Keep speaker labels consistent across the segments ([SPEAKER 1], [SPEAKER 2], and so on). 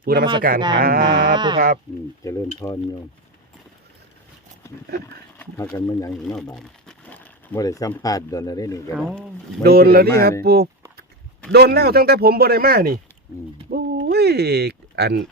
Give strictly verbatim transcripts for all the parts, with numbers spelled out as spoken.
[SPEAKER 1] ผู้นมัสการครับผู้ครับ
[SPEAKER 2] อืมเจริญพรโยมพากันมาหยังอยู่นอกบ้านบ่ได้สัมภาษณ์โดนอะไรนี่ก็ได้
[SPEAKER 1] โดนแล้วนี่ครับปูโดนแล้วตั้งแต่ผมบ่ได้มานี่
[SPEAKER 2] อืม
[SPEAKER 1] โอ้ยอัน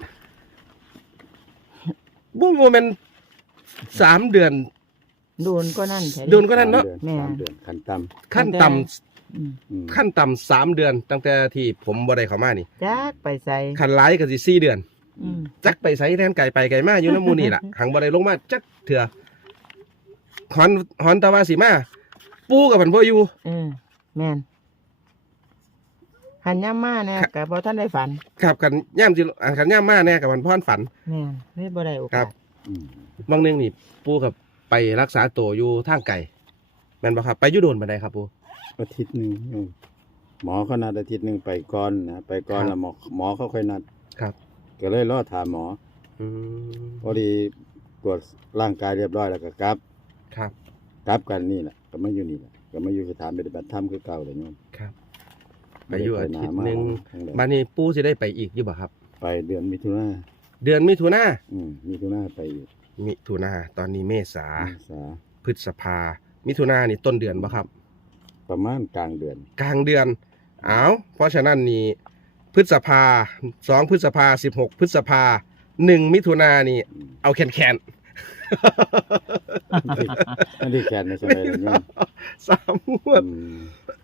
[SPEAKER 1] บ่โมเมนต์สามเดือน
[SPEAKER 3] โดนก็นั่นแท้
[SPEAKER 1] โดนก็นั่นเนาะ
[SPEAKER 3] แม่
[SPEAKER 2] สามเดือนขั้นต่ำ
[SPEAKER 1] ขั้นต่ำ
[SPEAKER 3] อืม
[SPEAKER 2] อืม
[SPEAKER 1] ขั้นต่ำสามเดือน ตั้งแต่ที่ผมบ่ได้เข้ามานี่
[SPEAKER 3] จักไปใส่
[SPEAKER 1] ขั้นหลายก็สิสี่เดือน
[SPEAKER 3] อืม
[SPEAKER 1] จักไปไสแทนไก่ไปไก่มาอยู่น้ำหมูนี่ล่ะ หังบ่ได้ลงมาจักเถื่อหอนหอนตะวาสิมาปูกับมันบ่อยู่
[SPEAKER 3] เออแม่นหันย่ำมาเนี่ยกับพอท่านได้ฝัน
[SPEAKER 1] ครับกันย่ามสิอ่ากันย่ามมาแน่กับมันพรฝัน
[SPEAKER 3] แม่นไม่บ่ได้โอ
[SPEAKER 1] ครั
[SPEAKER 3] กา
[SPEAKER 1] บ
[SPEAKER 3] ส
[SPEAKER 2] อืม
[SPEAKER 1] บางหนึงนี่ปูกับไปรักษาตัวอยู่ทางไกลแม่นบ่ครับไปอยู่โดนบันไดครับปู
[SPEAKER 2] อาทิตย์หนึงโยมหมอเขานัดอาทิตย์หนึงไปก่อนนะไปก่อน
[SPEAKER 1] ครับ
[SPEAKER 2] แล้วหมอหมอเขาค่อยนัด
[SPEAKER 1] ครับ
[SPEAKER 2] ก็เลยรอถามหมอ
[SPEAKER 1] อืม
[SPEAKER 2] พอดีตรวจร่างกายเรียบร้อยแล้วก็กลับ
[SPEAKER 1] ครับ
[SPEAKER 2] กลับกันนี่แหละก็มาอยู่นี่แหละก็มาอยู่สถานปฏิบัติธรรมคือเก่าเลยโยม
[SPEAKER 1] ครับไปอยู่อาทิตย์หนึง
[SPEAKER 2] ทางใด
[SPEAKER 1] บัดนี้ปูสิได้ไปอีกอยู่บ่ครับ
[SPEAKER 2] ไปเดือนมิถุนา
[SPEAKER 1] เดือนมิถุนา
[SPEAKER 2] อืมมิถุนาไปอยู่
[SPEAKER 1] มิถุนาตอนนี้เมษา
[SPEAKER 2] เมษา
[SPEAKER 1] พฤษภามิถุนานี่ต้นเดือนบ่ครับ
[SPEAKER 2] ประมาณกลางเดือน
[SPEAKER 1] กลางเดือนอ้าวเพราะฉะนั้นนี่พฤษภาสองพฤษภาสิบหกพฤษภาหนึ่งมิถุนานี่
[SPEAKER 2] อืม
[SPEAKER 1] เอาแคนแคน
[SPEAKER 2] ไม่ได้แกนในสมัยนั้นโยม
[SPEAKER 1] สามงวด
[SPEAKER 2] อืม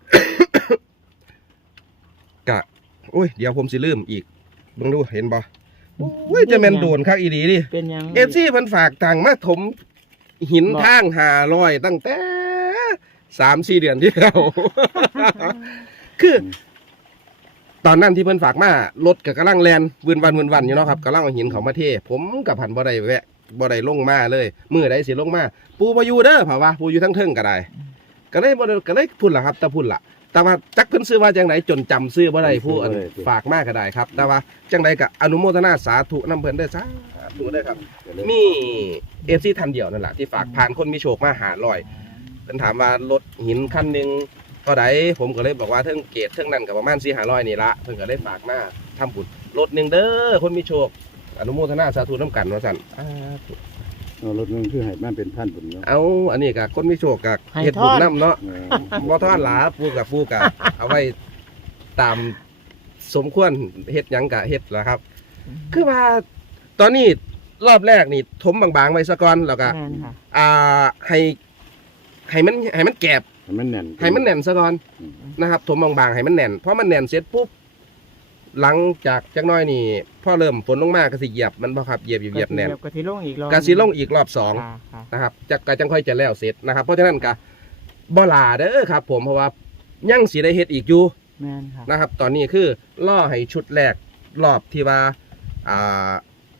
[SPEAKER 1] กะโอ้ยเดี๋ยวผมสิลืมอีกเบิ่งดูเห็นบ่โอ้ยจะแม่นโดนคักอีหลีดิ
[SPEAKER 3] เป็นหยัง
[SPEAKER 1] เอฟซีเพิ่นฝากตังค์มาถมหินทางห้าร้อยตั้งแต่สามสี่เดือนที่แล้ว คือ ตอนนั้นที่เพิ่นฝากมารถก็กำลังแลนวืนวันวืนวันอยู่เนาะครับกำลังเอาหินเขามาเทผมกับพันบ่ได้แวะบ่ได้ลงมาเลยมื้อใดสิลงมาปูบ่อยู่เด้อเผาว่าปูอยู่ทั้งเทิงก็ได้ ก็เลยบ่ได้ก็เลยพุ่นล่ะครับแต่พุ่นล่ะ แต่ว่าจักเพิ่นซื้อว่าจังไดจนจำซื้อบ่ได้ผู้อันฝากมาก็ได้ครับ แต่ว่าจังไดก็อนุโมทนาสาธุนำเพิ่นเด้อสาธุเด้อครับ มี เอฟ ซี ท่านเดียวนั่นแหละที่ฝากผ่านคนมีโชคมาหาร้อยเพิ่นถามว่ารถหินคันหนึงเท่าใดผมก็เลยบอกว่าเทิงเกตเทิงนั้นก็ประมาณสี่ห้าร้อยนี่ละเพิ่นก็เลยฝากมาทำบุญรถหนึงเด้อคนมีโชคอนุโมทนาสาธุน้ำกันว่าซั่นอ่า
[SPEAKER 2] เอารถนึงคือให้มันเป็นท่านผมเนาะ
[SPEAKER 1] เอาอันนี้ก็คนมีโชคก็เฮ็ดบุญนํเนาะ
[SPEAKER 2] เออ
[SPEAKER 1] บ่ทอดหลาปูกับปูกับเอาไว้ตามสมควรเฮ็ดหยังก็เฮ็ดล่ะครับ คือว่าตอนนี้รอบแรกนี่ถมบางๆไว้ซะก่อนแล้วก็
[SPEAKER 3] แม่นค่ะ
[SPEAKER 1] อ่าให้ให้มันให้มันแกบ
[SPEAKER 2] ให้มันแน่น
[SPEAKER 1] ให้มันแน่นซะก่อน
[SPEAKER 2] อืม
[SPEAKER 1] นะครับถมบางๆให้มันแน่นเพราะมันแน่นเสร็จปุ๊บหลังจากจักหน้อยนี่พอเริ่มฝนลงมาก็สิเหยียบมันบ่ครับเหยียบเหยียบแน่น
[SPEAKER 3] กะทิลงอีกรอบ
[SPEAKER 1] ก็สิลงอีกรอบสอง
[SPEAKER 3] ค่ะค่ะ
[SPEAKER 1] นะครับจักก็จังค่อยจะแล้วเสร็จนะครับ เพราะฉะนั้นก็บ่ลาเด้อครับ ผมเพราะว่ายังสิได้เฮ็ดอีกอยู่
[SPEAKER 3] แม่นค่ะ
[SPEAKER 1] นะครับ ตอนนี้คือล่อให้ชุดแรกรอบที่ว่าอ่า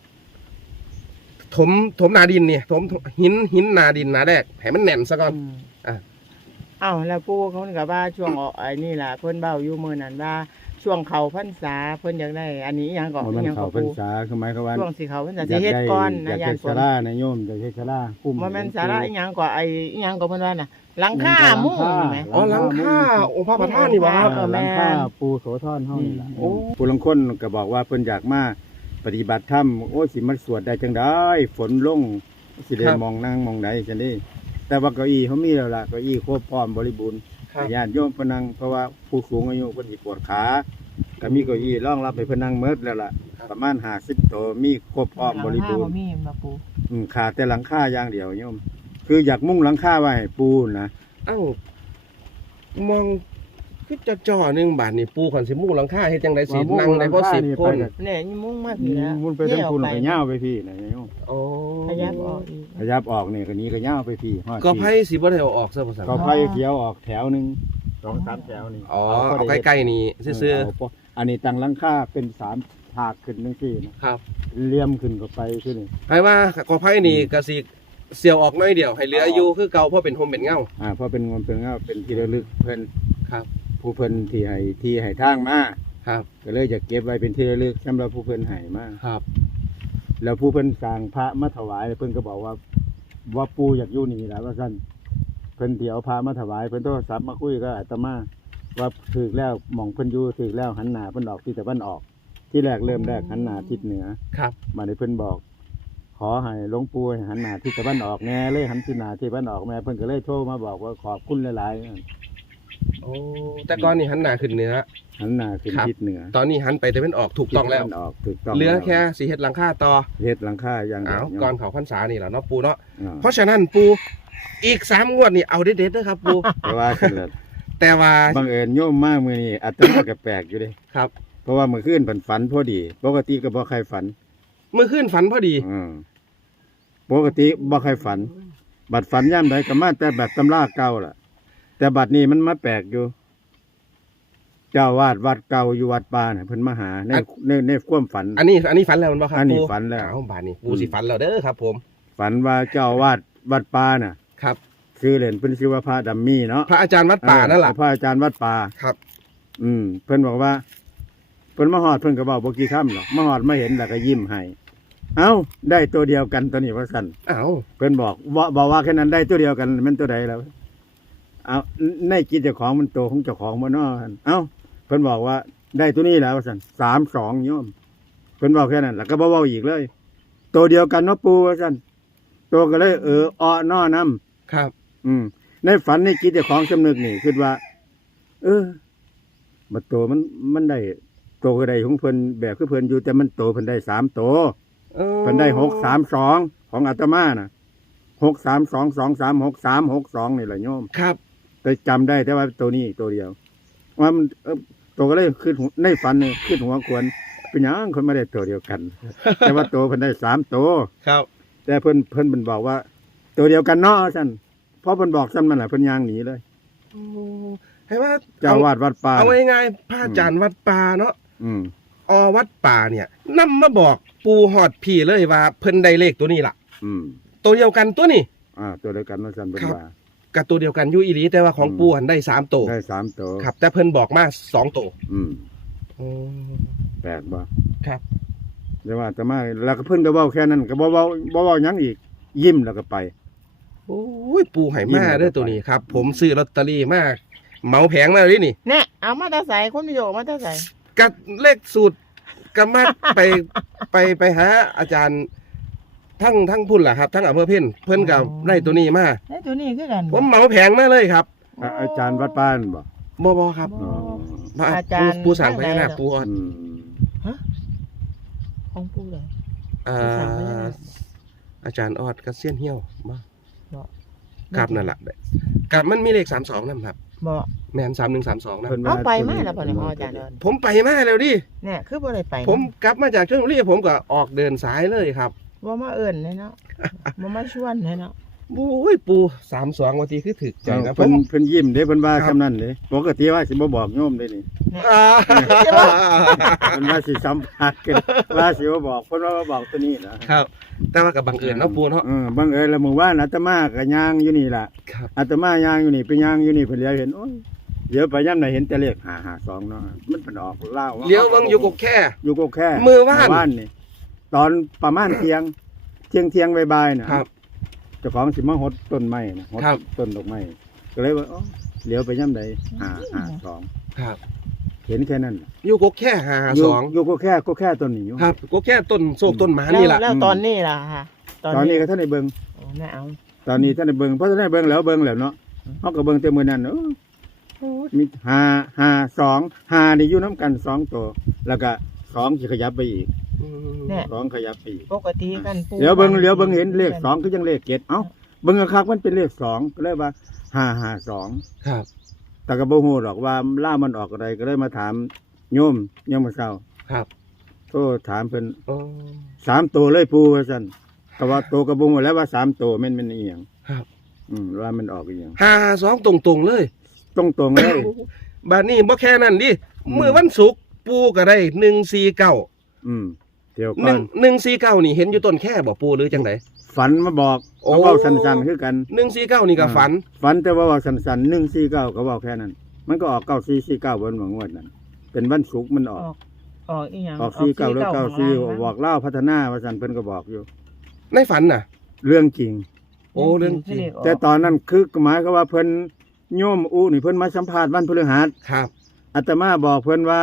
[SPEAKER 1] ถมถมนาดินเนี่ยถมหินหินนาดินนาแรกให้มันแน่นซะก่อน
[SPEAKER 3] อืม
[SPEAKER 1] อ่ะ
[SPEAKER 3] เอ้าแล้วปู่เขาก็ว่าช่วงออกไอ้นี่ล่ะเพิ่นเบ้าอยู่มื้อนั้นว่าช่วงเข้าพรรษาเพิ่นอยากได้ อันนี้อิหยังก็
[SPEAKER 2] เอา
[SPEAKER 3] อิ
[SPEAKER 2] มัน
[SPEAKER 3] หยัง
[SPEAKER 2] เข้า
[SPEAKER 3] ก็
[SPEAKER 2] พรร
[SPEAKER 3] ปู่
[SPEAKER 2] ษาคือหมายความว่า
[SPEAKER 3] ช่วงสิเข้าพรรษา
[SPEAKER 2] อ
[SPEAKER 3] สิ
[SPEAKER 2] ยาก
[SPEAKER 3] เฮ็ด
[SPEAKER 2] ได้
[SPEAKER 3] ก่อน
[SPEAKER 2] อยา
[SPEAKER 3] นะ
[SPEAKER 2] ก
[SPEAKER 3] ยา
[SPEAKER 2] ได้
[SPEAKER 3] นฝ
[SPEAKER 2] ศาน ลานะโยมอยากได้ศาลาคุ้ม
[SPEAKER 3] บ่แม่นสาระอิหยังก็ไอ้อิหยังก็เพิ่นว่าน่ะหลังคา
[SPEAKER 2] หลังคา
[SPEAKER 3] มุ้งแหม
[SPEAKER 1] อ๋อหลังคาองค์พระประธานนี่บ่ครับ
[SPEAKER 3] เออแม่
[SPEAKER 2] หลังคาปูโสธรเฮานี่ล่ะ
[SPEAKER 1] โอ้
[SPEAKER 2] ผู้ลางคนก็บอกว่าเพิ่นอยากมาปฏิบัติธรรมโอ้ยสิมาสวดได้จังได๋ฝนลงสิได้มองนั่งมองไหนจังนี้แต่ว่าเก้าอี้เขามีแล้วล่ะเก้าอี้ครบพร้อมบริบูรณ์
[SPEAKER 1] ครับ
[SPEAKER 2] ญาติโยมเพนนังเพราะว่าผู้สูงอายุเพิ่นสิปวดขาก็มีเก้าอี้รองรับให้เพิ่นนั่งเมิดแล้วล่ะประมาณห้าสิบตัวมีครบพร้อมบริบูร
[SPEAKER 3] หลังคา
[SPEAKER 2] ณ์
[SPEAKER 3] บ่มีบ่ปู่
[SPEAKER 2] อืมขาดแต่หลังคาอย่างเดียวโยม คืออยากมุ่งหลังคาไว้ให้ปูนะ
[SPEAKER 1] เอ้ามองคือจะจ่อหนึงบาทนี่ปูขอนสิมุ่งหลังคาเฮ็ดจังไดสินั่งได้บ่สิบคน
[SPEAKER 3] เนี่ยนี่มุ้งมาพี่แล้ว
[SPEAKER 2] มุ่งไปทั้งคุณไปย่าวไปพี่นะโยม
[SPEAKER 1] โอ้
[SPEAKER 3] ขยับออกอีก
[SPEAKER 2] ขยับออกนี่ก็นี้ก็ย่าวไปพี่ฮอด
[SPEAKER 1] ก็
[SPEAKER 2] พี่
[SPEAKER 1] ไผสิบ่ได้เอาออกซะบ่ซั่น
[SPEAKER 2] ก็ไผ่เขียวออกแถวหนึงสองสามแถวนี่
[SPEAKER 1] อ๋อเอาใกล้ๆนี่ซื่อ
[SPEAKER 2] เาพอันนี้ตั้งหลังคาเป็นสามถากขึ้นจังซี่นะ
[SPEAKER 1] ๆครับ
[SPEAKER 2] เลี่ยมขึ้นก็ไปคือนี่
[SPEAKER 1] ไผว่าก็ไผนี่ก็สิเสียวออกหน้อยเดียวให้เหลืออยู่คือเก่าเพราะเป็นโฮมเป็นเงา
[SPEAKER 2] อ่าเพราะเป็นงนเป็นเงาเป็นที่ระลึกเพิ่น
[SPEAKER 1] ครับ
[SPEAKER 2] ผู้เพิ่นที่ให้ที่ให้ทางมา
[SPEAKER 1] ครับ
[SPEAKER 2] ก็เลยจะเก็บไว้เป็นที่ระลึกสำหรับผู้เพิ่นให้มา
[SPEAKER 1] ครับ
[SPEAKER 2] แล้วผู้เพิ่นสร้างพระมาถวายเพิ่นก็บอกว่าว่าปู่อยากอยู่นี่แหละว่าซั่นเพิ่นที่เอาพระมาถวายเพิ่นโทรศัพท์มาคุยกับอาตมาว่าถึกแล้วหม่องเพิ่นอยู่ถึกแล้วหันหน้าเพิ่นออกที่ตะวันออกที่แรกเริ่มแรกหันหน้าทิศเหนือ
[SPEAKER 1] ครับ
[SPEAKER 2] มาในเพิ่นบอก ขอให้หลวงปู่ให้หันหน้าทิศตะวันออกแน่เลยหันทิศหน้าทิศตะวันออกแม่เพิ่นก็เลยโทรมาบอกว่าขอบคุณหลาย
[SPEAKER 1] โอ้แต่ก่อนนี่หันหน้าขึ้นเหนือ
[SPEAKER 2] ๆหันหน้าขึ้น
[SPEAKER 1] ครับ
[SPEAKER 2] ทิศเหนือ
[SPEAKER 1] ตอนนี้หันไปตะวันออกถูกต้องแล้ว
[SPEAKER 2] ทิศตะนออกถูกต้อง
[SPEAKER 1] เหลือ
[SPEAKER 2] ล้ว
[SPEAKER 1] แค่สีเฮ็ดหลังคาต่อ
[SPEAKER 2] เฮ็ดหลังคาอย่างเดี
[SPEAKER 1] อ้า
[SPEAKER 2] ยว ว
[SPEAKER 1] ก่อนเขาพรรษานี่แหละเนาะปูเนาะ
[SPEAKER 2] อ่า
[SPEAKER 1] เพราะฉะนั้นปูอีกสามงวดนี่เอาเด็ดๆเด้อครับปู
[SPEAKER 2] แต่ว่าขึ้นแล้ว
[SPEAKER 1] แต่ว่า
[SPEAKER 2] บังเอิญโยมมากมื้อนี้อาตมาก็แปลกอยู่เด้
[SPEAKER 1] ครับ
[SPEAKER 2] เพราะว่าเมื่อคืนเพิ่นฝันพอดี ปกติก็บ่ใครฝัน
[SPEAKER 1] เมื่อคืนฝันพอดี
[SPEAKER 2] อืมปกติบ่ใครฝัน บัดฝันยามใดก็มาแต่แบบตำราเก่าล่ะ แต่บัดนี้มันมาแปลกอยู่ เจ้าวาดวัดเก่าอยู่วัดป่าน่ะเพิ่นมาหาในในในความฝัน
[SPEAKER 1] อันนี้อันนี้ฝันแล้วมันบ่ครับ
[SPEAKER 2] อันนี้
[SPEAKER 1] ปู
[SPEAKER 2] ฝันแล้ว
[SPEAKER 1] อ้าวบาดนี้ปูสิฝันแล้วเด้อครับ ผม
[SPEAKER 2] ฝันว่าเจ้าวาดวัดป่าน่ะ
[SPEAKER 1] ครับ
[SPEAKER 2] ชื่อเล่นเพิ่นชื่อว่าพระดัมมี่เนาะ
[SPEAKER 1] พระอาจารย์วัดป่านั่นแหละ
[SPEAKER 2] เออพระอาจารย์วัดป่า
[SPEAKER 1] ครับ
[SPEAKER 2] อืมเพิ่นบอกว่าเพิ่นมาฮอดเพิ่นก็บอกบ่กี่คำหรอกมาฮอดมาเห็นแล้วก็ยิ้มให้เอ้าได้ตัวเดียวกันตัวนี้ว่าซั่น
[SPEAKER 1] อ้าว
[SPEAKER 2] เพิ่นบอกว่าบอกว่าแค่นั้นได้ตัวเดียวกันมันตัวใดแล้วเอาในกิจเจ้าของมันตัวของเจ้าของบ่เนาะเอ้าเพิ่นบอกว่าได้ตัวนี้แล้วว่าซั่นสามสองโยมเพิ่นบอกแค่นั้นแล้วก็บ่เว้าอีกเลย ตัวเดียวกันเนาะปู่ว่าซั่นตัวก็เลยเอออ้อนอนำ
[SPEAKER 1] ครับ
[SPEAKER 2] อืมในฝันในจิตเจ้าของสำนึกนี่คิดว่า เออบัดโตมันมันได้โตก็ได้ของเพิ่นแบบคือเพิ่นอยู่แต่มันโตเพิ่นได้สามโต
[SPEAKER 1] เออ
[SPEAKER 2] เพิ่นได้หกสามสองของอาตมาน่ะหกสามสองสองสามหกสามหกสองนี่แหละโยม
[SPEAKER 1] ครับ
[SPEAKER 2] แต่จำได้แต่ว่าตัวนี้ตัวเดียว ว่ามันเออโตก็เลยขึ้นหัวในฝันนี่ขึ้นหัวควรเป็นหยังคนไม่ได้ตัวเดียวกัน แต่ว่าโตเพิ่นได้สามโต
[SPEAKER 1] ครับ
[SPEAKER 2] แต่เพิ่นเพิ่นเพิ่นบอกว่า ตัวเดียวกันเนาะซั่นเพราะเพิ่นบอกซั่นมันแหละเพิ่นย่างหนีเลย
[SPEAKER 1] โอ้ให้ว่า
[SPEAKER 2] เจ้าอาวาดวัดป่า
[SPEAKER 1] เอาง่ายๆพระอาจารย์วัดป่าเนาะ
[SPEAKER 2] อืม
[SPEAKER 1] อวัดป่าเนี่ยนำมาบอกปูหอดพี่เลยว่าเพิ่นได้เลขตัวนี้ล่ะ
[SPEAKER 2] อืม
[SPEAKER 1] ตัวเดียวกันตัวนี้
[SPEAKER 2] อ่าตัวเดียวกันเนาะซั่นเพิ่น
[SPEAKER 1] ครับ
[SPEAKER 2] ว่า
[SPEAKER 1] กับตัวเดียวกันอยู่อีหลีแต่ว่าของ
[SPEAKER 2] อืม
[SPEAKER 1] ปูหันได้สามตัว
[SPEAKER 2] ได้สามตัว
[SPEAKER 1] ครับ แต่เพิ่นบอกมาสองตัว
[SPEAKER 2] อืม
[SPEAKER 1] โอ้
[SPEAKER 2] แปลกบ่
[SPEAKER 1] ครับ
[SPEAKER 2] แต่ว่าแต่มาแล้วก็เพิ่นก็เว้าแค่นั้นก็บ่เว้าบ่เว้าหยังอีก ยิ้มแล้วก็ไป
[SPEAKER 1] โอ้ยปูไห่มาเด้อตัวนี้ครับ ผมซื้อลอตเตอรี่มากเหมาแผงมาเลยนี่
[SPEAKER 3] แน่เอามาแตาใส่คนประโยคมาแตาใส่
[SPEAKER 1] กับเลขสูตรกมาไปไปไปหาอาจารย์ทั้งทั้งพุ่นล่ะครับทั้งอำเภอเพ่นเพิ่นกับได้ตัวนี้มา
[SPEAKER 3] ได้ตัวนี้คือกัน
[SPEAKER 1] ผมเหมาแผงมาเลยครับ
[SPEAKER 2] อ่ะอาจารย์วัดป้านบ่
[SPEAKER 1] บ่บ่ครับ
[SPEAKER 2] อ๋อ
[SPEAKER 1] พระ
[SPEAKER 3] อาจารย์
[SPEAKER 1] ผู้สั่งพญานาคปูออด
[SPEAKER 2] อืม
[SPEAKER 3] ของปู่เลย
[SPEAKER 1] อ่า
[SPEAKER 3] ผู้สั่งพญานาค
[SPEAKER 1] อาจารย์ออดกระเซียนเหี่ยวมา
[SPEAKER 3] เนาะ
[SPEAKER 1] ครับนั่นแหละกับมันมีเลขสามสองนั่นครับ
[SPEAKER 3] บ่
[SPEAKER 1] แมนสามหนึ่งสามสองนะ
[SPEAKER 2] เพิ่น
[SPEAKER 3] เอา
[SPEAKER 2] ว่า
[SPEAKER 3] ไป
[SPEAKER 2] ตัว
[SPEAKER 3] มา
[SPEAKER 2] นี้
[SPEAKER 3] แล้วบ่เนี่ยพ่ออาจารย์เอิ้น
[SPEAKER 1] ผมไปมาแล้วดิ
[SPEAKER 3] เนี่ยคือบ่ได้ไป
[SPEAKER 1] ผมกลับมาจากชลบุรีผมก็ออกเดินสายเลยครับ
[SPEAKER 3] บ่มาเอิ้นเลยเนาะบ่มาชวนเลยเนาะ
[SPEAKER 1] โอ้ยปูสามสองวันทีคือถึกใจนะผ
[SPEAKER 2] เพิ่น
[SPEAKER 1] ม
[SPEAKER 2] เพิ่นยิ้มเด้เพิ่นว่า
[SPEAKER 1] ครับ
[SPEAKER 2] คำนั้นเด้ปกติว่าสิบ่บอกโยมเด้นี่
[SPEAKER 1] อ่า
[SPEAKER 2] เพิ่นว่าสิสัมภาษณ์กันว่าสิบ่บอกเพิ่นว่าบ่บอกตัวนี้นะครับ
[SPEAKER 1] แต่ว่ากับบังเอิญเนาะปูเนาะ
[SPEAKER 2] เออบังเอิญแล้วมื้อวานอาตมาก็ย่างอยู่นี่ล่ะ
[SPEAKER 1] ครับ
[SPEAKER 2] อาตมาย่างอยู่นี่ไปย่างอยู่นี่เพิ่นเลี้ยวเห็นโอ้ยเดี๋ยวไปย่ำไหนเห็นแต่เลขห้าห้าสองเนาะมันเป็นออกเล่า
[SPEAKER 1] เลี้ยวเบังอยู่กกแค่
[SPEAKER 2] อยู่ก็แค่
[SPEAKER 1] มื้อวาน
[SPEAKER 2] วานนี่ตอนประมาณเที่ยงเที่ยงเที่ยงบ่ายๆน่ะ
[SPEAKER 1] ครับ
[SPEAKER 2] เจ้าของสิมาหดต้นไม้นะหด
[SPEAKER 1] ครับ
[SPEAKER 2] ต้นดอกไม้ก็เลยว่าอ๋อเลี้ยวไปย่ำใดห้าห้าสอง
[SPEAKER 1] ครับ
[SPEAKER 2] เห็นแค่นั้นน่ะ
[SPEAKER 1] อยู่กกแค่หา
[SPEAKER 2] อยู่
[SPEAKER 1] สอง
[SPEAKER 2] อยู่ก็แค่ก็แค่ต้นนี้อยู่
[SPEAKER 1] ครับกกแค่ต้นโศกต้นหมา
[SPEAKER 3] แล้ว
[SPEAKER 1] นี่แหละ
[SPEAKER 3] แล้วตอนนี้ล่ะค่ะ
[SPEAKER 2] ตอนนี้ก็ท่านได้เบิ่ง
[SPEAKER 3] โอ้แม่เอา
[SPEAKER 2] ตอนนี้ท่านได้เบิ่งเพราะท่านได้เบิ่งแล้วเบิ่งแล้วเนาะเฮาก็เบิ่งแต่มื้อนั้นเออโอ้ยมีห้า ห้า สอง ห้านี่อยู่นํกันสองตัวแล้วก็สองสิขยับไปอีก
[SPEAKER 1] อืม
[SPEAKER 3] เนี่ย
[SPEAKER 2] สองขยับไปอีก
[SPEAKER 3] ปกติกันปู่
[SPEAKER 2] เดี๋ยวเบิ่งเดี๋ยวเบิ่งเห็นเลขสองก็ยังเลขเจ็ดเอ้าเบิ่งคักๆมันเป็นเลขสองก็เลยว่าห้าห้าสอง
[SPEAKER 1] ครับ
[SPEAKER 2] แต่ก็บ่ฮู้หรอกว่าล่ามันออกอะไรก็เลยมาถามโยมโยมมื้อเช้า
[SPEAKER 1] ครับ
[SPEAKER 2] โทรถามเพิ่น
[SPEAKER 1] โอ้
[SPEAKER 2] สามตัวเลยปู่ว่าซั่นก็ว่าตัวก็บ่ฮู้แล้วว่าสามตัวแม่นแม่นอีหยัง
[SPEAKER 1] ครับ
[SPEAKER 2] อืมว่ามันออกอีหยัง
[SPEAKER 1] หาสองตรงๆเลย
[SPEAKER 2] ตรงๆเลย
[SPEAKER 1] บาดนี้บ่แค่นั้นดิ
[SPEAKER 2] อืม
[SPEAKER 1] เมื่อวันศุกร์ปูก็ได้หนึ่งสี่เก้า
[SPEAKER 2] อืมเดี๋ยว
[SPEAKER 1] ห
[SPEAKER 2] ก่อ
[SPEAKER 1] นึ่
[SPEAKER 2] น
[SPEAKER 1] งหนึ่งสี่เก้านี่เห็นอยู่ต้นแค่บ่ปูหรือจังได
[SPEAKER 2] ฝันมาบอก
[SPEAKER 1] โอ้
[SPEAKER 2] เขาเว้าสั้นๆคือกัน
[SPEAKER 1] หนึ่งสี่เก้านี่ก็ฝัน
[SPEAKER 2] ฝันแต่ว่าเว้าสั้นๆหนึ่งสี่เก้าก็เว้าแค่นั้น มันก็ออกเก้าสี่สี่เก้าบนหวังวดนั้นเป็นวันศุกร์มันอ
[SPEAKER 3] อ
[SPEAKER 2] อก
[SPEAKER 3] อกออกอีหยัง
[SPEAKER 2] ออกสี่เก้าแล้วเก้าสี่
[SPEAKER 3] ข้งล่ง
[SPEAKER 2] บอกเล่าพัฒนาว่าซั่นเพิ่นก็บอกอยู่
[SPEAKER 1] ในฝันน่ะ
[SPEAKER 2] เรื่องจริง
[SPEAKER 1] โอ้เรื่องจริง
[SPEAKER 2] แต่ตอนนั้นคือหมายก็ว่าเพิ่นโยมอูนี่เพิ่นมาสัมภาษณ์วันพฤหัส
[SPEAKER 1] ครับ
[SPEAKER 2] อาตมาบอกเพิ่นว่า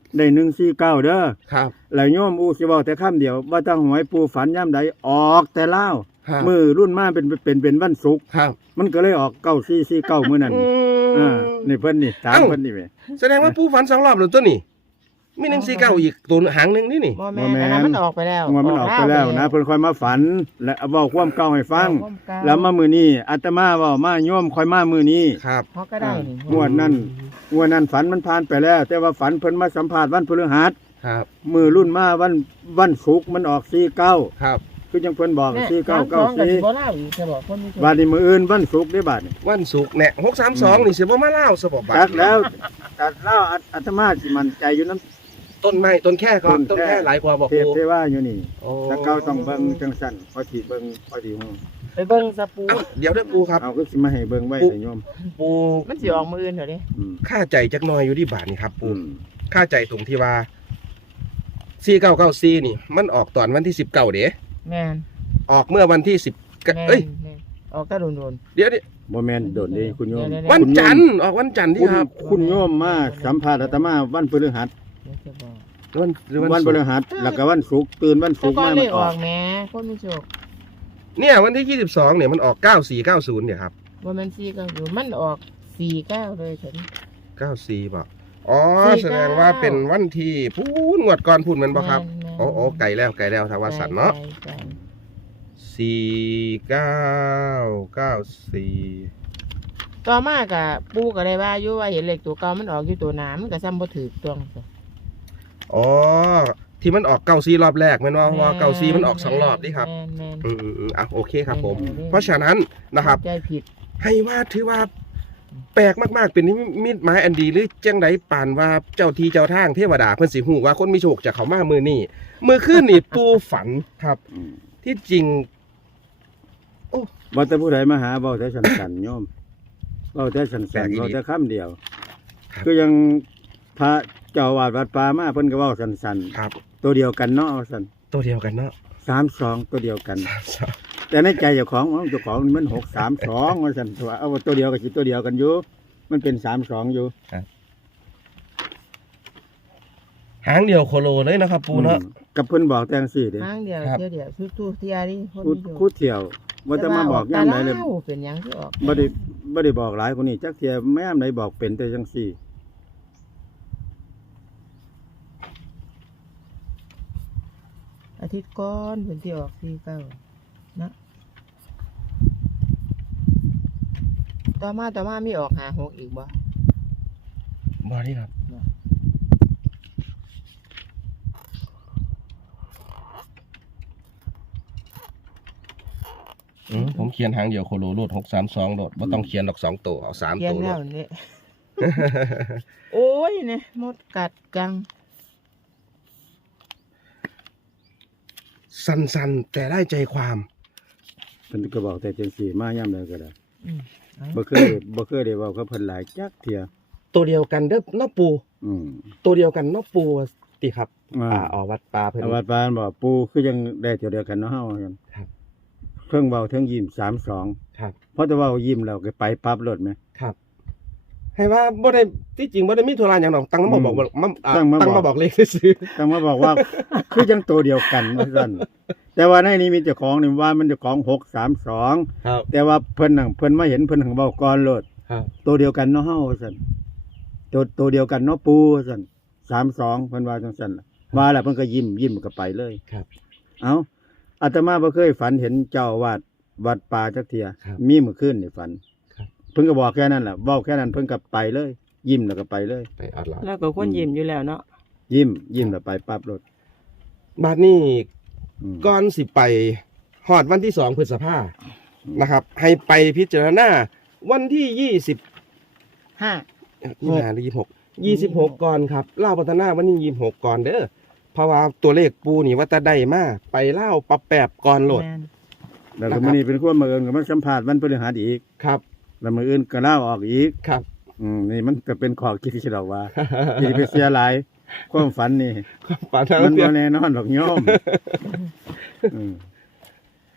[SPEAKER 2] ได้หนึ่งสี่เก้าเด้อ
[SPEAKER 1] ครับ
[SPEAKER 2] แล้วโยมอูสิเว้าแต่คำเดียวว่าต้องหวยปูฝันย่ำใดออกแต่เล่าว
[SPEAKER 1] ครับ
[SPEAKER 2] มือรุ่นมาเป็นเป็นเป็นวันศุกร์
[SPEAKER 1] ครับ
[SPEAKER 2] มันก็เลยออกเก้าสี่สี่เก้ามื้อนั้น
[SPEAKER 1] อื
[SPEAKER 2] อ่าม นี่เพิ่นนี่ถาม
[SPEAKER 1] เอ้า
[SPEAKER 2] เพิ่นนี่แหม
[SPEAKER 1] แสดงว่าปูฝันสองรอบแล้วตัวนี้มีหนึ่งสี่เก้าอีกตัวหางหนึ่งนี่นี่
[SPEAKER 3] บ่แม่นอันนั้นมันออกไปแล้ว
[SPEAKER 2] งวดมันออกไปแล้วนะเพิ่นค่อยมาฝัน และเว้าความเก่าให้ฟัง แล้วมามื้อนี้อาตมาเว้ามาโยมค่อยมามื้อนี้
[SPEAKER 1] ครับ
[SPEAKER 3] เขาก็ได้นี่
[SPEAKER 2] งวดนั้นงวดนั้นฝันมันผ่านไปแล้ว แต่ว่าฝันเพิ่นมาสัมภาษณ์วันพฤหัส
[SPEAKER 1] ครับ
[SPEAKER 2] มือรุ่นมาวันวันศุกร์มันออกสี่เก้า
[SPEAKER 1] ครับ
[SPEAKER 2] คือจังเพิ่นบอก
[SPEAKER 3] เนี่ย
[SPEAKER 2] สี่เก้าเก้า
[SPEAKER 3] สามสองก็
[SPEAKER 2] สี่
[SPEAKER 3] สิบ่เล่าอีกจะบอกคนนี้
[SPEAKER 2] บาดนี้มื้ออื่นวันศุกร์ได้บาดนี้
[SPEAKER 1] วันศุกร์เนี่ยหกสามสองนี่เสียบ่มาเล่าสบอกบา
[SPEAKER 2] ตั
[SPEAKER 1] ท
[SPEAKER 2] กแล้วตัดแล้วอาตมาสิมั่นใจอยู่นำ
[SPEAKER 1] ต้นไม้ต้นแค่ก่อน
[SPEAKER 2] ต้
[SPEAKER 1] ต้
[SPEAKER 2] น
[SPEAKER 1] น
[SPEAKER 2] แค่
[SPEAKER 1] แค่หลายกว่าบอก
[SPEAKER 2] เทพ
[SPEAKER 1] ปู
[SPEAKER 2] เทว่าอยู่นี่
[SPEAKER 1] โอ้
[SPEAKER 2] ถ้าเก่าต้องเบิ่งจังซั่นพอสิเบิ่งพอสิฮู้
[SPEAKER 3] ไปเบิ่งสปู
[SPEAKER 1] เอ้าเดี๋ยวเด้อปูครับ
[SPEAKER 2] เอาก็สิมาให้เบิ่งไว้ให้โยม
[SPEAKER 1] ปู
[SPEAKER 3] มันสิออกมื้ออื่นเด้อเด้
[SPEAKER 2] อืม
[SPEAKER 1] ค่าใจจักหน่อยอยู่ที่บาทนี่ครับปู
[SPEAKER 2] อืม
[SPEAKER 1] ค่าใจตรงที่ว่าสี่เก้าเก้าสี่นี่ มันออกตอนวันที่สิบเก้าเด้
[SPEAKER 3] แม่น
[SPEAKER 1] ออกเมื่อวันที่สิบ
[SPEAKER 3] แม่น
[SPEAKER 1] เอ้ย
[SPEAKER 3] แม่นออกแต่โดน
[SPEAKER 1] เดี๋ยวดิ
[SPEAKER 2] บ่แม่นโดดเด้คุณโยม
[SPEAKER 3] เดี๋ยวๆ
[SPEAKER 1] วันจันทร์ออกวันจันทร์ที่
[SPEAKER 2] คุณ
[SPEAKER 1] ครับ
[SPEAKER 2] คุณโยมมาสัมภาษณ์อาตมาวันพฤหัส
[SPEAKER 3] ๆเดี๋ยวจะบอก
[SPEAKER 1] วันหรือ
[SPEAKER 2] วั
[SPEAKER 1] วัน น
[SPEAKER 2] พ
[SPEAKER 1] ศุก
[SPEAKER 2] ฤ
[SPEAKER 1] ร์
[SPEAKER 2] หัสแล้วก็วันศุกร์ตื่นวัน
[SPEAKER 3] แต่
[SPEAKER 2] ศุกร์
[SPEAKER 3] ก่อน
[SPEAKER 2] มา
[SPEAKER 3] เล
[SPEAKER 2] มัน
[SPEAKER 3] ข
[SPEAKER 2] อ
[SPEAKER 3] อ
[SPEAKER 2] อ
[SPEAKER 3] อก กแหมคนมีโชค
[SPEAKER 1] เนี่ยวันที่ยี่สิบสองเนี่ยมันออกเก้าสี่เก้าศูนย์เนี่ยครับ
[SPEAKER 3] ว่ามันสี่ก็อยู่มันออกสี่เก้าเลยฉัน
[SPEAKER 1] เก้าสี่ป่ะอ๋อ
[SPEAKER 3] สี่เก้า
[SPEAKER 1] แสดงว่าเป็นวันที่พูนงวดก่อนพูดแมันป่ะครับ
[SPEAKER 3] แม่นๆ
[SPEAKER 1] โอ้โอ้ไก่แล้วไก่แล้วทางว่าสันเนาะ
[SPEAKER 3] ใช่ใช่
[SPEAKER 1] สี่เก้าเก้าสี่
[SPEAKER 3] ต่อมากับปูก็ได้ว่าอยู่ว่าเห็นเลขตัวเก่ามันออกอยู่ตัวหนามันก็ซ้ำบ่ถือตัวง
[SPEAKER 1] อ๋อที่มันออกเก้าสี่รอบแรกแมันว่าเพราะว่าเก้าสี่มันออกสองรอบดิครับ
[SPEAKER 3] แม่นแม่น
[SPEAKER 1] อืมอืมอืมอ่ะโอเคครับผม
[SPEAKER 3] แม่นๆ
[SPEAKER 1] เพราะฉะนั้นนะครับ
[SPEAKER 3] ใจผิด
[SPEAKER 1] ให้ว่าถือว่าแปลกมากๆ เป็นนิมิตหมายอันดีหรือจังไดปานว่าเจ้าทีเจ้าทางเทวดาเพิ่นสิฮู้ว่าคนมีโชคจากเขามามือนี่มือขึ้นนี่ปูฝันครับ
[SPEAKER 2] อืม
[SPEAKER 1] ที่จริง
[SPEAKER 2] บ่แต่ผู้ใดมาหาเว้าแต่สั้นๆโยมเว้าแต่สั้นๆเว้าแต่คำเดียว คือยังพระเจ้าอาวาดวัดป่ามาเพิ่นก็เว้าสั้น
[SPEAKER 1] ครับ
[SPEAKER 2] ๆตัวเดียวกันเนาะว่าซั่น
[SPEAKER 1] ตัวเดียวกันเนาะ
[SPEAKER 2] สามสองตัวเดียวกัน แต่ในใจเจ้าของของเจ้าของนี่มันหกสามสองว่าซั่นว่าเอาตัวเดียวก็สิตัวเดียวกันอยู่มันเป็นสามสองอยู่
[SPEAKER 1] หางเดียวโคโลเลยนะครับ ปูเนาะ
[SPEAKER 2] อืมกับเพิ่นบอกแต่จังซี่เด้
[SPEAKER 3] ทางเดียว
[SPEAKER 1] ครับ
[SPEAKER 3] เที่ยวเดียวทุกๆเที่ยวนี่คน
[SPEAKER 2] คู
[SPEAKER 3] มีโชค
[SPEAKER 2] คูเที่ยวว่าจะมาบอกยามไหนเลย
[SPEAKER 3] แต่ว่าเป็นหยังที่ออก
[SPEAKER 2] บ่ได้บ่ได้บอกหลายคนนี้จักเที่ยแม่ยามไหนบอกเป็นแต่จังซี่
[SPEAKER 3] อาทิตย์ก่อนเป็นที่ออกสี่เก้านะต่อมาต่อมามีออกหาหกอีกบ่
[SPEAKER 1] บอนี่ครับอืมผมเขียนหางเดียวโคโลโลดหกสามสองโลดว่าต้องเขียนดอกสองตัวเอาสาม
[SPEAKER 3] เย็น
[SPEAKER 1] ตัวโล
[SPEAKER 3] แล้ว
[SPEAKER 1] ด
[SPEAKER 3] นี่ โอ้ยเนี่ยมดกัดกัง
[SPEAKER 1] สั้นๆ แต่ได้ใจความ
[SPEAKER 2] เพิ่นก็บอกแต่จังซี่มายามใดก็ได้
[SPEAKER 3] อืมเอา
[SPEAKER 2] บ่เคยบ่เคยได้เว้ากับเพิ่นหลายจักเที่ย
[SPEAKER 1] ตัวเดียวกันเด้อเนาะปู
[SPEAKER 2] อืม
[SPEAKER 1] ตัวเดียวกันเนาะปูติครับ
[SPEAKER 2] อ่า
[SPEAKER 1] อ่าออกวัดปลาเพิ่น
[SPEAKER 2] อาวัดปานบอกปู่คือยังได้ตัวเดียวกันเนาะเฮาว่าซั่น
[SPEAKER 1] ครับ
[SPEAKER 2] เพิ่งเว้าเทั้งยิ้มสามสอง
[SPEAKER 1] ครับ
[SPEAKER 2] เพราะแต่เว้ายิ้มแล้วก็ไปปั๊บรถแหม
[SPEAKER 1] ครับ ให้ว่าบ่ได้ที่จริงบ่ได้มีธุระหยังดอกตั้งมาบอกว่ามาอ่า
[SPEAKER 2] ตั้งมาบอก
[SPEAKER 1] ตั้งมาบอกเลขซื่อ
[SPEAKER 2] แต่มาบอกว่า คือยังตัวเดียวกันว่าซั่นแต่ว่าในนี้มีเจ้าของนี่ว่ามันเจ้าของหกสามสอง
[SPEAKER 1] ๆครับ
[SPEAKER 2] แต่ว่าเพิ่นน่ะเพิ่นมาเห็นเพิ่นหังเว้าก่อนโลด
[SPEAKER 1] ครับ
[SPEAKER 2] ตัวเดียวกันเนาะเฮาว่าซั่นตัวตัวเดียวกันเนาะปู่ว่าซั่นสามสองเพิ่นว่าจังซั่นล่ะว่าแล้วเพิ่นก็ยิ้มยิ้มก็ไปเลย
[SPEAKER 1] ครับ
[SPEAKER 2] เอ้าอาตมาบ่เคยฝันเห็นเจ้าอาวาดวัดป่าจักเที่ย
[SPEAKER 1] ครับ
[SPEAKER 2] มีเมื่อคืนนี่ฝัน
[SPEAKER 1] ครับ
[SPEAKER 2] เพิ่นก็บอกแค่นั้นแหละเว้าแค่นั้นเพิ่นก็ไปเลย ยิ้มแล้วก็ไปเลย
[SPEAKER 1] ไปอัดละ
[SPEAKER 3] แล้วก็คนยิ้มอยู่แล้วเนาะ
[SPEAKER 2] ยิ้มยิ้มแล้วไปปั๊บรถ
[SPEAKER 1] บาดนี้
[SPEAKER 2] อืม
[SPEAKER 1] ก่อนสิไปฮอดวันที่สองพฤษภานะครับ ให้ไปพิจารณาวันที่ยี่สิบ
[SPEAKER 3] ห้า
[SPEAKER 1] ยี่สิบห้าหรือยี่สิบหกยี่สิบหกก่อนครับเล่าพัฒนาวันนี้ยี่สิบหกก่อนเด้อเพราะว่าตัวเลขปูนี่ว่าจะได้มาไปเล่าปรับแปบก่อนโหลด
[SPEAKER 3] แม่น
[SPEAKER 2] แล้วก็มื้อนี้เป็นความบังเอิญก็มาสัมภาษณ์วันพฤหัสอีก
[SPEAKER 1] ครับ
[SPEAKER 2] แล้วมื้ออื่นก็ลาออกอีก
[SPEAKER 1] ครับ
[SPEAKER 2] อืมนี่มันก็เป็นข้อคิดที่เราว่า สิไปเสียหลายความฝันนี่
[SPEAKER 1] ฝันทาง
[SPEAKER 2] มัน
[SPEAKER 1] เดีย
[SPEAKER 2] บ่
[SPEAKER 1] ว
[SPEAKER 2] แน่นอนหรอกโยมอืม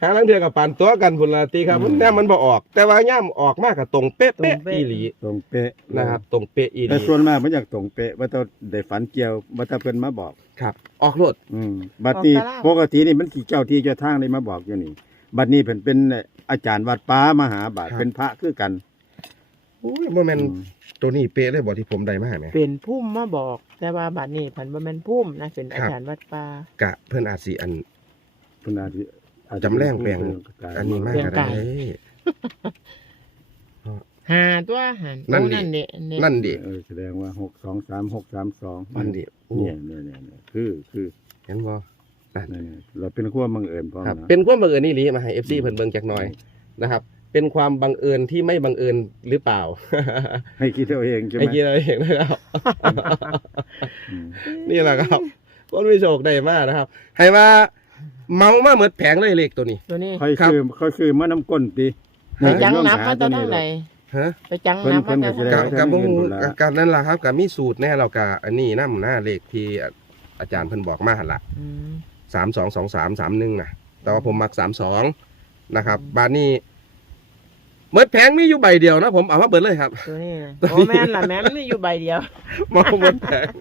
[SPEAKER 1] หาลังเทือกับปานตัวกันพุ่นละตีครับ
[SPEAKER 2] อืม
[SPEAKER 1] มันแน่มันบ่ออก แต่ว่าย่ามออกมากกับตรงเป๊ะ
[SPEAKER 3] ตรง
[SPEAKER 1] ๆ
[SPEAKER 3] เป๊ะ
[SPEAKER 1] อีหลี
[SPEAKER 2] ตรงเป๊ะ
[SPEAKER 1] นะครับ ตรงเป๊ะอีห
[SPEAKER 2] แต่
[SPEAKER 1] ลี
[SPEAKER 2] ส่วนมากมันอยากตรงเป๊ะว่าต้องได้ฝันเกี่ยวว่าถ้าเพิ่นมาบอก
[SPEAKER 1] ครับ ออกรถ
[SPEAKER 2] อืมบัดนี้
[SPEAKER 3] ออกตาราง
[SPEAKER 2] ปกตินี่มันสิเจ้าที่เจ้าทางได้มาบอกอยู่นี่บัดนี้เพิ่นเป็นอาจารย์วัดป่ามหาบาทเป็นพระคือกัน
[SPEAKER 1] โอ้ยบ่แม่น
[SPEAKER 2] อืม
[SPEAKER 1] ตัวนี้เป๊ะเลยบ่ที่ผมได้มาแหม
[SPEAKER 3] เป็นพุ่มมาบอก แต่ว่าบัดนี้ผันบ่แม่นพุ่มนะเป็นอา
[SPEAKER 1] ครับ
[SPEAKER 3] จารย์วัดป่าก
[SPEAKER 1] ะเพิ่นอาจสิอัน
[SPEAKER 2] เพิ่นอาจสิอาจจะ
[SPEAKER 1] จำแรงแปลง อันนี้มากก็ได้
[SPEAKER 3] หาตัวหัน
[SPEAKER 1] นั่นดิ
[SPEAKER 3] โอ้นั่นเด้เด้
[SPEAKER 1] นั่นดิ
[SPEAKER 2] เออแสดงว่าหกสองสามหกสามสอง
[SPEAKER 1] มันดิโอ้
[SPEAKER 2] เนี่ยเนี่ยเนี่ยเนี่ยคือคือ
[SPEAKER 1] เห็นบ่
[SPEAKER 2] เนี่ยเนี่ยเราเป็นขั้วามบังเอิญพร้อม
[SPEAKER 1] ครับ
[SPEAKER 2] นะ
[SPEAKER 1] เป็นความบังเอิญนี่หลีมาให้ เอฟ ซี เพิ่นเบิ่งจักหน่อยนะครับ เป็นความบังเอิญที่ไม่บังเอิญหรือเปล่า
[SPEAKER 2] ให้คิดเอาเองใช่ไหม
[SPEAKER 1] ไอ้กินอะไรเองนะครับ
[SPEAKER 2] อืม
[SPEAKER 1] นี่แหละครับคนมีโชคได้มากนะครับ ให้ว่าเมามาเหมือนแผงเลยเลขตัวนี้
[SPEAKER 3] ตัวนี้
[SPEAKER 2] ค่อย
[SPEAKER 1] ครับ
[SPEAKER 2] คือค่อยคือมาน้ำก้นติ
[SPEAKER 3] ไปจังนับมาตอนทางไหน
[SPEAKER 1] ฮะ
[SPEAKER 3] ไปจัง
[SPEAKER 2] เพิ่น
[SPEAKER 3] นับ
[SPEAKER 2] เพิ่
[SPEAKER 3] มาน
[SPEAKER 2] ก็
[SPEAKER 3] ตอน
[SPEAKER 2] สิ
[SPEAKER 3] ทาง
[SPEAKER 2] ได้
[SPEAKER 3] ไหน
[SPEAKER 1] กับกับบ่ฮู้
[SPEAKER 2] เงินพุ่นละ
[SPEAKER 1] กับนั่นล่ะครับกับมีสูตรแน่เรากับอันนี้นำหน้าเลขที่อาจารย์เพิ่นบอกมาหั่นล่ะ
[SPEAKER 3] อืม
[SPEAKER 1] สามสองสองสามสามหนึ่งนะแต่ว่าผมมักสามสองนะครับบานนี้เบิดแผงมีอยู่ใบเดียวนะผมเอามาเบิดเลยครับ
[SPEAKER 3] ตัวนี้นะ
[SPEAKER 1] ตัว
[SPEAKER 3] โอ้
[SPEAKER 1] นี้
[SPEAKER 3] แม่นล่ะแม่นมีอยู่ใบเดียว
[SPEAKER 1] มองเบิดแผง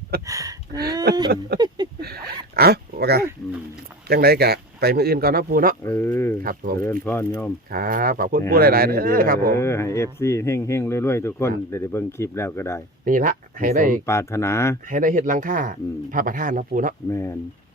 [SPEAKER 1] เอ้าว่ากัน
[SPEAKER 2] อืม
[SPEAKER 1] จังไดกะไปมื้ออื่นก่อนเนาะปูเนาะ
[SPEAKER 2] เออ
[SPEAKER 1] ครับผม
[SPEAKER 2] เจริญพรโยม
[SPEAKER 1] ครับขอบคุณปูหลายๆเด้อครับผม
[SPEAKER 2] เออให้ เอฟ ซี เฮงๆรวยๆทุกคนได้ได้เบิ่งคลิปแล้วก็ได้
[SPEAKER 1] นี่ละให้ได้
[SPEAKER 2] สมปรารถนา
[SPEAKER 1] ให้ได้เฮ็ดหลังค่า
[SPEAKER 2] อืม
[SPEAKER 1] พระประธานเนาะปูเนาะ
[SPEAKER 2] แม่น